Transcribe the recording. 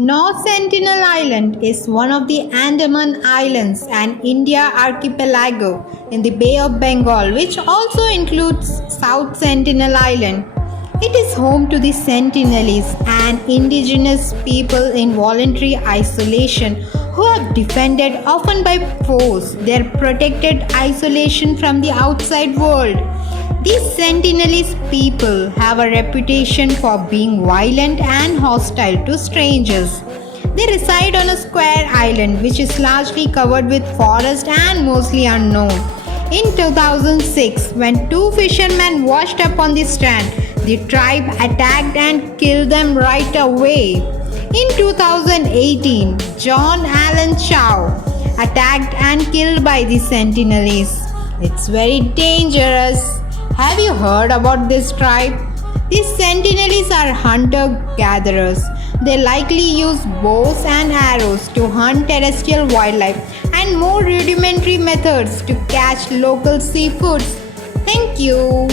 North Sentinel Island is one of the Andaman Islands and India archipelago in the Bay of Bengal, which also includes South Sentinel Island. It is home to the Sentinelese, an indigenous people in voluntary isolation who have defended, often by force, their protected isolation from the outside world. These Sentinelese people have a reputation for being violent and hostile to strangers. They reside on a square island which is largely covered with forest and mostly unknown. In 2006, when two fishermen washed up on the strand, the tribe attacked and killed them right away. In 2018, John Allen Chow attacked and killed by the Sentinelese. It's very dangerous. Have you heard about this tribe? These Sentinelese are hunter-gatherers. They likely use bows and arrows to hunt terrestrial wildlife and more rudimentary methods to catch local seafoods. Thank you.